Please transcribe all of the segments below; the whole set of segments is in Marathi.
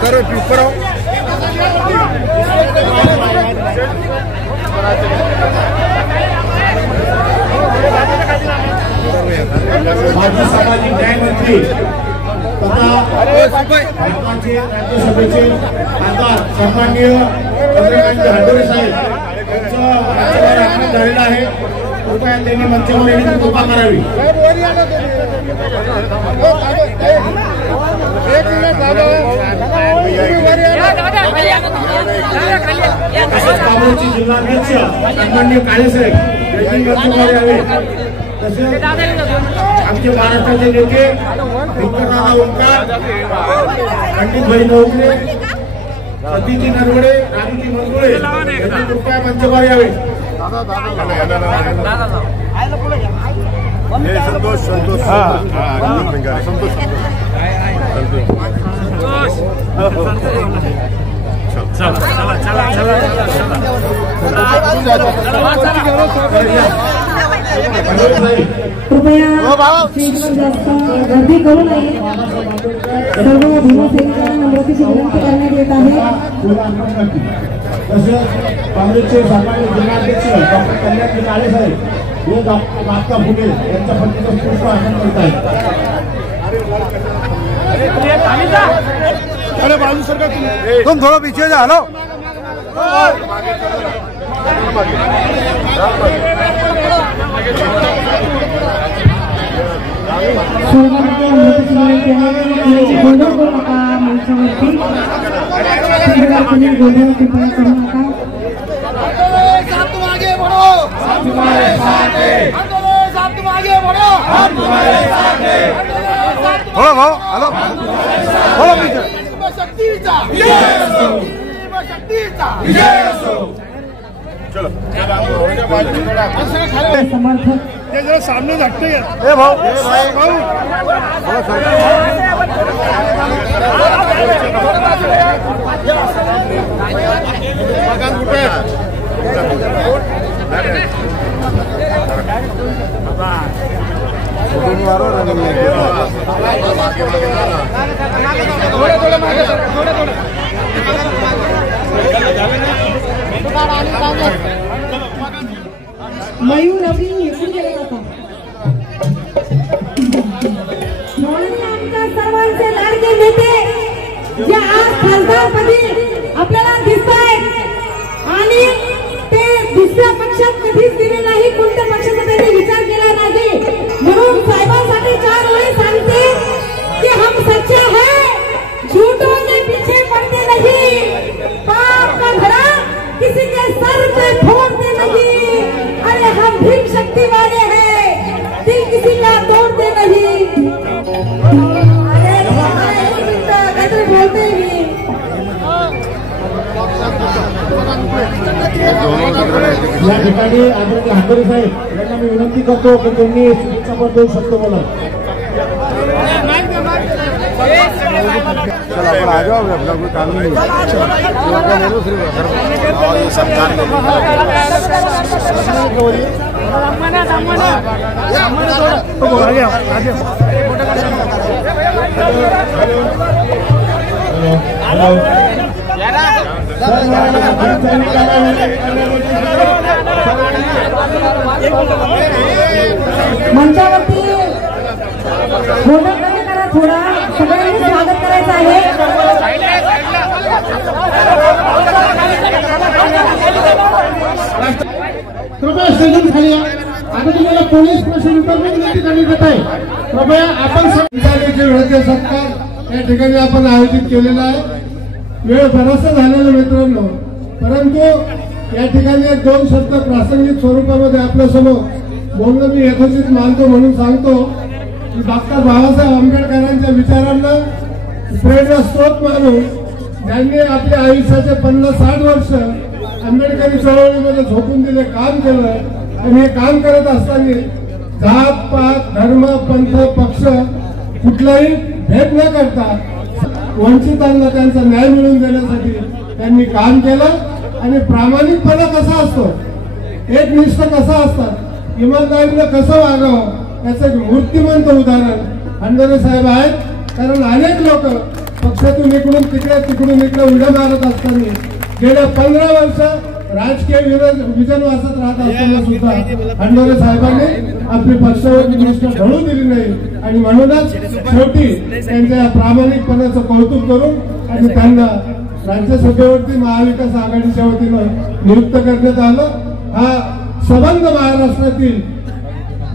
करो ऊपर आओ। माजी सामाजिक न्याय मंत्री तथा राज्यसभेचे खासदार सन्माननीय चंद्रकांत हंडोरे साहेब यांचं मंचावर आगमन झालेलं आहे। कृपया त्यांनी मंचावर येऊन कृपा करावी। कामोची जिल्हाध्यक्ष सन्माननीय काळेसाहेब यांनी मंचावर यावे। तसेच आमचे महाराष्ट्राचे नेते विक्रांत ओंकार, पंडितभाई नवकरे, सतीजी नरवडे, रामजी मनगुळे यांनी कृपया मंचावर यावे। संतोष संतोष संतोष कृपया जास्त गर्दी करू नये। सर्व भीमसैनिकांना नम्रतेची विनंती करण्यात येत आहे। तसेच काँग्रेसचे सामान्य जिल्हाध्यक्ष डॉक्टर कल्याणजी काळे साहेब हे डॉक्टर माता फुले यांच्या पत्नीचं पुष्प अर्पण करत आहेत। अरे बाजू सरकार तुम थोड़ा पीछे जा। हेलो आगे बढ़ो, हम तुम्हारे साथ हैं। तुम आगे बढ़ो, हम तुम्हारे साथ हैं। थोड़ा भाव हेलो थोड़ा पीछे। चलो समर्थक ये जरा सामने हटते हैं। ए भाव मयूर अभी येऊन गेला होता। आमच्या सर्वांचे लाडके नेते जे आज खासदारपदी आपल्याला दिसत आहेत आणि ते दुसऱ्या पक्षात कधीच दिले नाही, कोणत्या पक्षाचा त्यांनी विचार केला नाही। म्हणून साहेबांसाठी 4 वेळी सांगते की हम सच्चे हैं, झूठों के पीछे पड़ते नहीं, पाप का घड़ा किसी के सर पे फोड़ते नहीं। अरे हम भीम शक्ति वाले हैं, दिल किसी का तोड़ते नहीं। अरे कैसे बोलते ही या ठिकाणी आदरणीय हंडोरे साहेब यांना मी विनंती करतो की त्यांनी शुभेच्छापत्र देऊ शब्द बोला। चलो अपन आ जाओ, अपना कोई काम नहीं है। सरकार मंचावरती फोटो करा, थोडा सगळ्यांनी स्वागत करायचं आहे। कृपया स्टेजून खाली या आता तुम्हाला पोलीस प्रशासन ठिकाणी देत आहे. कृपया आपण वेळेचे सत्कार या ठिकाणी आपण आयोजित केलेला आहे. वेळ बराचसा झालेला मित्रांनो, परंतु या ठिकाणी एक दोन शब्द प्रासंगिक स्वरूपामध्ये आपल्यासमोर बोलणं मी यथोचित मानतो म्हणून सांगतो की डॉक्टर बाबासाहेब आंबेडकरांच्या विचारांना प्रेरणा स्रोत मानून त्यांनी आपल्या आयुष्याचे 50-60 वर्ष आंबेडकरी चळवळीमध्ये झोकून दिले, काम केलं. आणि हे काम करत असताना जात पात धर्म पंथ पक्ष कुठलाही भेद न करता वंचितांना त्यांचा न्याय मिळवून देण्यासाठी त्यांनी काम केलं. आणि प्रामाणिकपणा कसा असतो, एकनिष्ठ कसा असतात, इमानदारीनं कसं वागावं याचं मूर्तिमंत उदाहरण हंडोरे साहेब आहेत. कारण अनेक लोक पक्षातून इकडून तिकडे उड्या मारत असताना गेल्या 15 वर्ष राजकीय विजनवासात राहत असताना सुद्धा हंडोरे साहेबांनी आपली पक्षावरची दृष्टी ढळू दिली नाही. आणि म्हणूनच शेवटी त्यांच्या प्रामाणिकपणाचं कौतुक करून आणि त्यांना राज्यसभेवरती महाविकास आघाडीच्या वतीनं नियुक्त करण्यात आलं. हा संबंध महाराष्ट्रातील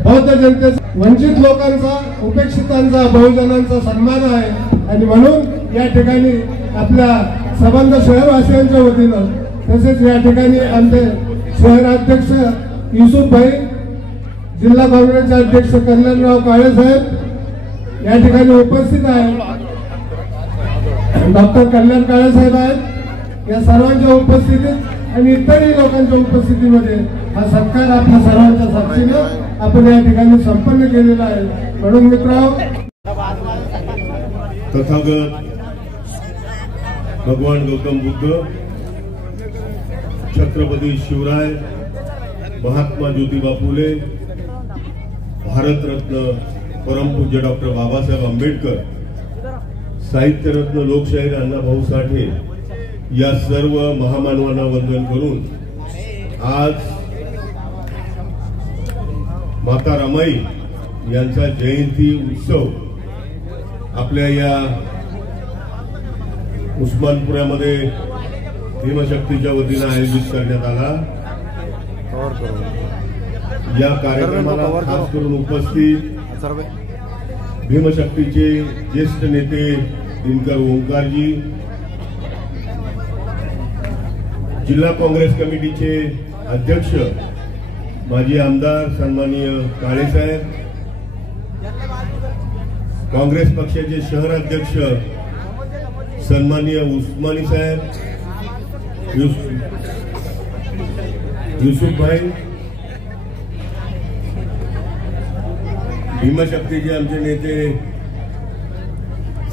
बौद्ध जनतेचा, वंचित लोकांचा, उपेक्षितांचा, बहुजनांचा सन्मान आहे. आणि म्हणून या ठिकाणी आपल्या संबंध शहरवासियांच्या वतीनं तसेच या ठिकाणी आमचे शहराध्यक्ष युसुफभाई, जिल्हा काँग्रेसचे अध्यक्ष कल्याणराव काळे साहेब या ठिकाणी उपस्थित आहेत. डॉक्टर कल्याण काळे साहेब आहेत. या सर्वांच्या उपस्थितीत आणि इतरही लोकांच्या उपस्थितीमध्ये हा सत्कार आपल्या सर्वांच्या साक्षीनं आपण या ठिकाणी संपन्न केलेला आहे. म्हणून मित्रांनो, तथागत भगवान गौतम बुद्ध, छत्रपती शिवराय, महात्मा ज्योतिबा फुले, भारतरत्न परमपूज्य डॉक्टर बाबासाहेब आंबेडकर, साहित्यरत्न लोकशाहीर अण्णाभाऊ साठे या सर्व महामानवांना वंदन करून आज माता रमाई यांचा जयंती उत्सव आपल्या या उस्मानपुरामध्ये भीमशक्तीच्या वतीनं आयोजित करण्यात आला. या कार्यक्रमाला खास करून उपस्थित भीमशक्तीचे ज्येष्ठ नेते दिनकर ओंकारजी, जिल्हा काँग्रेस कमिटीचे अध्यक्ष माजी आमदार सन्माननीय काळेसाहेब, काँग्रेस पक्षाचे शहर अध्यक्ष सन्माननीय उस्मानी साहेब, युसुफभाई, भीमशक्तीचे आमचे नेते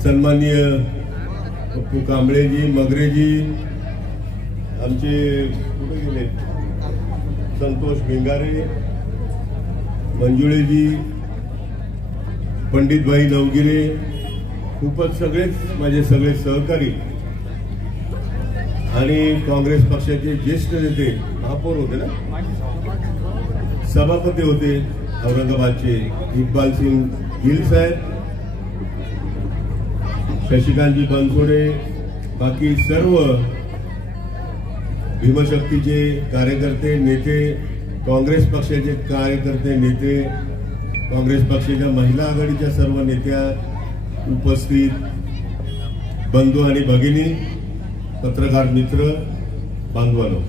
सन्माननीय पप्पू कांबळेजी, मगरेजी, आमचे कुठे गेले संतोष भिंगारे, मंजुळेजी, पंडितभाई नवगिरे, खूपच सगळेच माझे सगळे सहकारी आणि काँग्रेस पक्षाचे ज्येष्ठ नेते, महापौर होते ना, सभापती होते औरंगाबादचे इक्बाल सिंग गिल साहेब, शशिकांतजी बनसोडे, बाकी सर्व भीमशक्तीचे कार्यकर्ते नेते, काँग्रेस पक्षाचे कार्यकर्ते नेते, काँग्रेस पक्षाच्या महिला आघाडीच्या सर्व नेत्या, उपस्थित बंधू आणि भगिनी, पत्रकार मित्र बांधवांनो,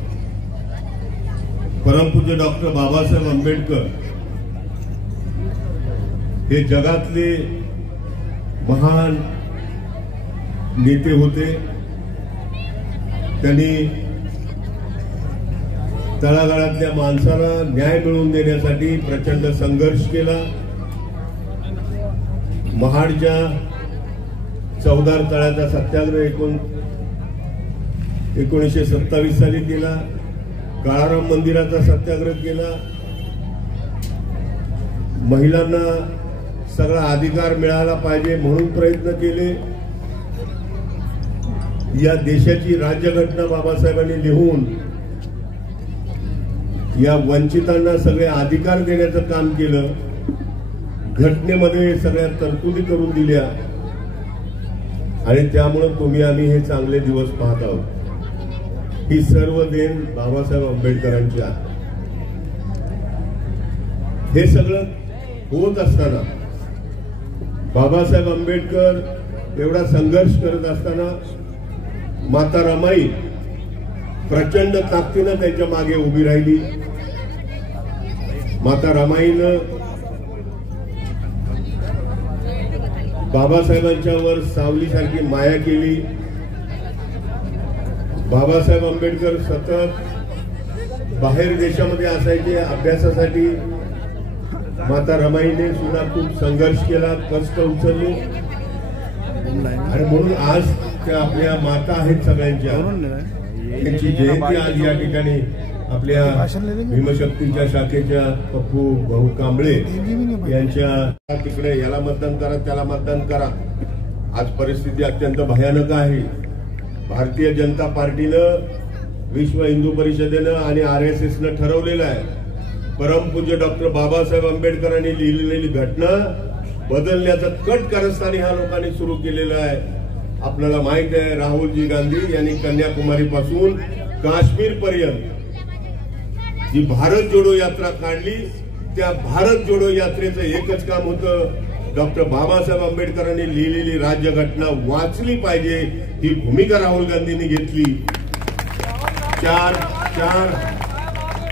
परमपूज्य डॉक्टर बाबासाहेब आंबेडकर हे जगातले महान नेते होते. त्यांनी तळागाळातल्या माणसाला न्याय मिळवून देण्यासाठी प्रचंड संघर्ष केला. महाडच्या 14 तळ्याचा सत्याग्रह 1927 साली केला. काळाराम मंदिराचा सत्याग्रह केला. महिलांना सगळा अधिकार मिळाला पाहिजे म्हणून प्रयत्न केले. या देशाची राज्यघटना बाबासाहेबांनी लिहून या वंचितांना सगळे अधिकार देण्याचं काम केलं. घटनेमध्ये सगळ्या तरतुदी करून दिल्या आणि त्यामुळे तुम्ही आम्ही हे चांगले दिवस पाहत आहोत. ही सर्व देण बाबासाहेब आंबेडकरांची आहे. हे सगळं होत असताना बाबासाहेब आंबेडकर एवढा संघर्ष करत असताना माता रमाई प्रचंड ताकदीनं त्यांच्या मागे उभी राहिली. माता रमाईनं बाबासाहेबांच्या वर सावलीसारखी माया केली. बाबासाहेब आंबेडकर सतत बाहेर देशामध्ये असायचे अभ्यासासाठी. माता रमाईने सुद्धा खूप संघर्ष केला, कष्ट उचलले आणि म्हणून आज त्या आपल्या माता आहेत सगळ्यांच्या, त्यांची जयंती आज या ठिकाणी आपल्या भीमशक्तीच्या शाखेच्या पप्पू भाऊ कांबळे यांच्या तिकडे याला मतदान करा त्याला मतदान करा. आज परिस्थिती अत्यंत भयानक आहे. भारतीय जनता पार्टीनं, विश्व हिंदू परिषदेनं आणि RSSनं ठरवलेलं आहे परमपूज्य डॉक्टर बाबासाहेब आंबेडकरांनी लिहिलेली घटना बदलण्याचा कट कारस्थानी ह्या लोकांनी सुरू केलेला आहे. आपल्याला माहित आहे राहुलजी गांधी यांनी कन्याकुमारी पासून काश्मीर पर्यंत जी भारत जोडो यात्रा काढली. त्या भारत जोडो यात्रेचं एकच काम होतं, डॉक्टर बाबासाहेब आंबेडकरांनी लिहिलेली राज्यघटना वाचली पाहिजे ही भूमिका राहुल गांधींनी घेतली.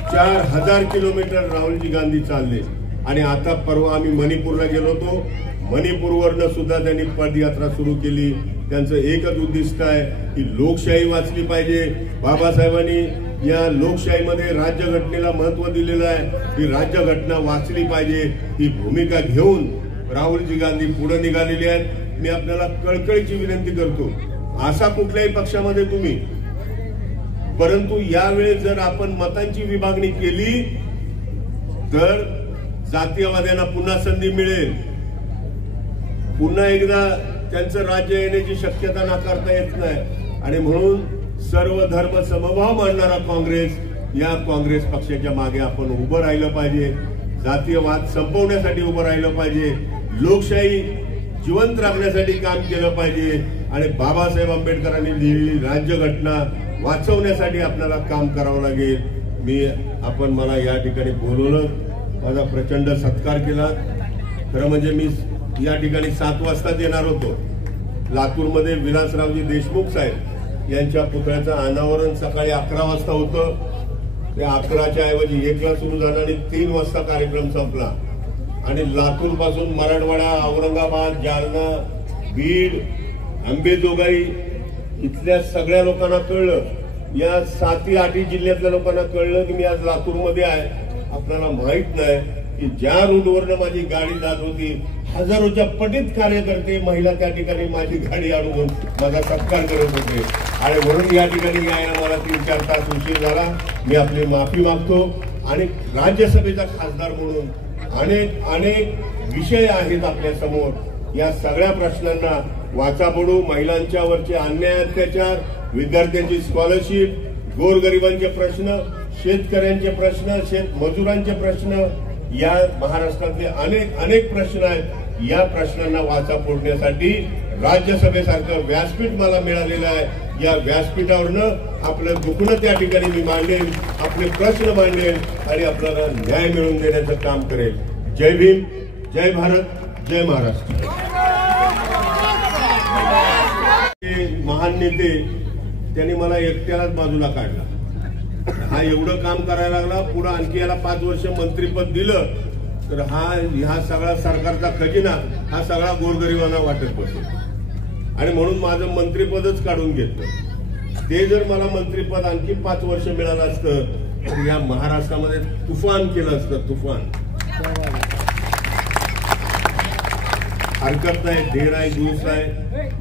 4,000 किलोमीटर राहुलजी गांधी चालले आणि आता परवा आम्ही मणिपूरला गेलो होतो. मणिपूरवरनं सुद्धा त्यांनी पदयात्रा सुरू केली. त्यांचं एकच उद्दिष्ट आहे की लोकशाही वाचली पाहिजे. बाबासाहेबांनी या लोकशाहीमध्ये राज्यघटनेला महत्व दिलेलं आहे. ही राज्यघटना वाचली पाहिजे ही भूमिका घेऊन राहुलजी गांधी पुढे निघालेले आहेत. मी आपल्याला कळकळीची विनंती करतो, असा कुठल्याही पक्षामध्ये तुम्ही, परंतु यावेळेस जर आपण मतांची विभागणी केली तर जातीयवाद्यांना पुन्हा संधी मिळेल. पुन्हा एकदा त्यांचं राज्य येण्याची शक्यता नाकारता येत नाही आणि म्हणून सर्व धर्म समभाव मानणारा काँग्रेस, या काँग्रेस पक्षाच्या मागे आपण उभं राहिलं पाहिजे. जातीयवाद संपवण्यासाठी उभं राहिलं पाहिजे. लोकशाही जिवंत राखण्यासाठी काम केलं पाहिजे आणि बाबासाहेब आंबेडकरांनी लिहिलेली राज्यघटना वाचवण्यासाठी आपल्याला काम करावं लागेल. आपण मला या ठिकाणी बोलवलं, माझा प्रचंड सत्कार केला. खरं म्हणजे मी या ठिकाणी 7 वाजताच येणार होतो. लातूरमध्ये विलासरावजी देशमुख साहेब यांच्या पुतळ्याचं अनावरण सकाळी 11 वाजता होतं. ते 11च्या ऐवजी 1ला सुरू झालं आणि 3 वाजता कार्यक्रम संपला. आणि लातूर पासून मराठवाडा, औरंगाबाद, जालना, बीड, अंबेजोगाई इथल्या सगळ्या लोकांना कळलं, या 7-8 जिल्ह्यातल्या लोकांना कळलं की मी आज लातूरमध्ये आहे. आपल्याला माहित नाही की ज्या रूटवरनं माझी गाडी जात होती हजारोच्या पटीत कार्यकर्ते महिला त्या ठिकाणी माझी गाडी अडवून माझा सत्कार करत होते आणि म्हणून या ठिकाणी यायला मला 3-4 तास उशीर झाला. मी आपली माफी मागतो. आणि राज्यसभेचा खासदार म्हणून अनेक विषय आहेत आपल्या समोर. या सगळ्या प्रश्नांना वाचा पडू. महिलांच्या वरचे अन्याय अत्याचार, विद्यार्थ्यांची स्कॉलरशिप, गोरगरिबांचे प्रश्न, शेतकऱ्यांचे प्रश्न, शेतमजुरांचे प्रश्न, या महाराष्ट्रातले अनेक प्रश्न आहेत. या प्रश्नांना वाचा फोडण्यासाठी राज्यसभेसारखं व्यासपीठ मला मिळालेलं आहे. या व्यासपीठावरनं आपलं दुखणं त्या ठिकाणी मी मांडेल, आपले प्रश्न मांडेल आणि आपल्याला न्याय मिळवून देण्याचं काम करेल. जय भीम, जय भारत, जय महाराष्ट्र. महान नेते त्यांनी मला एकट्यालाच बाजूला काढला. हा एवढं काम करायला लागला, पुढे आणखी याला 5 वर्ष मंत्रीपद दिलं तर हा सगळा सरकारचा खजिना हा सगळा गोरगरिबांना वाटत बसेल आणि म्हणून माझं मंत्रीपदच काढून घेतलं. ते जर मला मंत्रीपद आणखी 5 वर्ष मिळालं असतं तर या महाराष्ट्रामध्ये तुफान केलं असतं, तुफान. हरकत नाही, ढेर आहे, दूस आहे.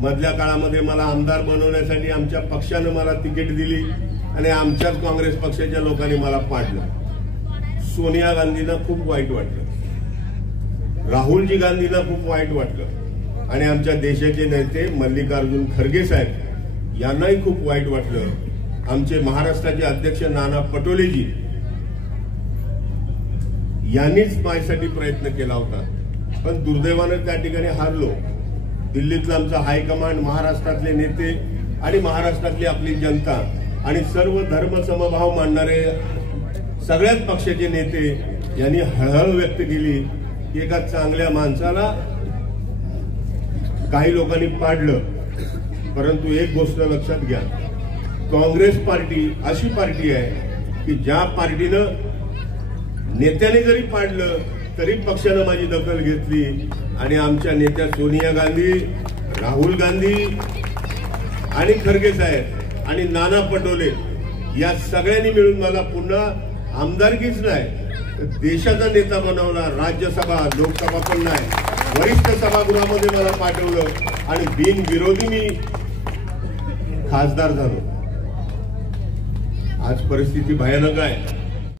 मधल्या काळामध्ये मला आमदार बनवण्यासाठी आमच्या पक्षानं मला तिकीट दिली आणि आमच्याच काँग्रेस पक्षाच्या लोकांनी मला पाडलं. सोनिया गांधींना खूप वाईट वाटलं, राहुलजी गांधींना खूप वाईट वाटलं आणि आमच्या देशाचे नेते मल्लिकार्जुन खरगे साहेब यांनाही खूप वाईट वाटलं. आमचे महाराष्ट्राचे अध्यक्ष नाना पटोलेजी यांनीच माझ्यासाठी प्रयत्न केला होता, पण दुर्दैवानं त्या ठिकाणी हारलो. दिल्लीतलं आमचं हायकमांड, महाराष्ट्रातले नेते आणि महाराष्ट्रातली आपली जनता आणि सर्व धर्म समभाव मानणारे सगळ्याच पक्षाचे नेते यांनी हळहळ व्यक्त केली की एका चांगल्या माणसाला काही लोकांनी पाडलं. परंतु एक गोष्ट लक्षात घ्या, काँग्रेस पार्टी अशी पार्टी आहे की ज्या पार्टीनं नेत्याने जरी पाडलं तरी पक्षानं माझी दखल घेतली आणि आमच्या नेत्या सोनिया गांधी, राहुल गांधी आणि खरगे साहेब आणि नाना पटोले या सगळ्यांनी मिळून मला पुन्हा आमदारकीच नाही तर देशाचा नेता बनवला. राज्यसभा लोकसभा पण नाही, वरिष्ठ सभागृहामध्ये मला पाठवलं आणि बिनविरोधी मी खासदार झालो. आज परिस्थिती भयानक आहे.